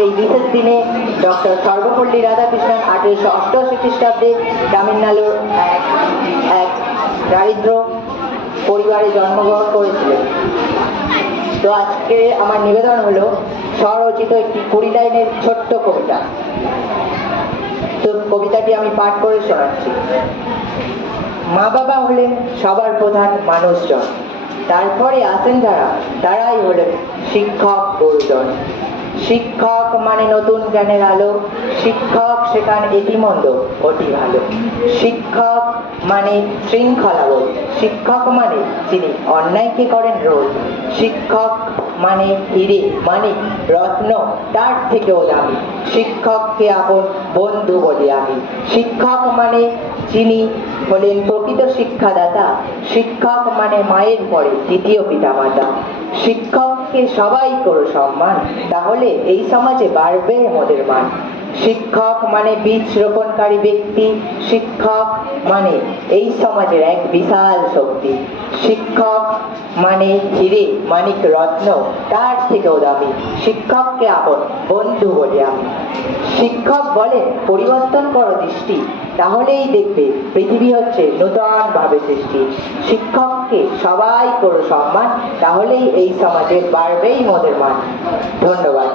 এই বিশেষ দিনে ডক্টর সর্বপল্লী রাধাকৃষ্ণন আঠেরোশো অষ্টআশি খ্রিস্টাব্দে তামিলনাড়ুর এক এক দারিদ্র পরিবারে জন্মগ্রহণ করেছিলেন। তো আজকে আমার নিবেদন হলো স্বরচিত একটি কুড়ি লাইনের ছোট্ট কবিতা। তো কবিতাটি আমি পাঠ করে শোনাচ্ছি। মা বাবা হলেন সবার প্রধান মানুষজন। তারপরে আসেন যারা, তারাই হলেন শিক্ষক গুরুজন। শিক্ষক মানে নতুন জ্ঞানের আলো। শিক্ষক শেখান এটি মন্দ, ওটি ভালো। শিক্ষক মানে শৃঙ্খলাবোধ শিক্ষক মানে যিনি অন্যায়কে করেন রোধ। শিক্ষক মানে হিরে মানে রত্ন, তার থেকেও দামি। শিক্ষককে আপন বন্ধু বলি আমি। শিক্ষক মানে যিনি হলেন প্রকৃত শিক্ষাদাতা। শিক্ষক মানে মায়ের পরে দ্বিতীয় পিতামাতা। শিক্ষককে সবাই করো সম্মান। তাহলে এই সমাজে বাড়বে আমাদের মান। শিক্ষক মানে বীজ রোপণকারী ব্যক্তি, শিক্ষক মানে এই সমাজের এক বিশাল শক্তি। শিক্ষক মানে হিরে, মানিক রত্ন, তার থেকেও দামি। শিক্ষককে আপন বন্ধু বলি আমি। শিক্ষক বলেন, পরিবর্তন করো দৃষ্টি, তাহলেই দেখবে পৃথিবী হচ্ছে নূতন ভাবে সৃষ্টি। শিক্ষককে সবাই করো সম্মান, তাহলেই এই সমাজে বাড়বেই মোদের মান। ধন্যবাদ।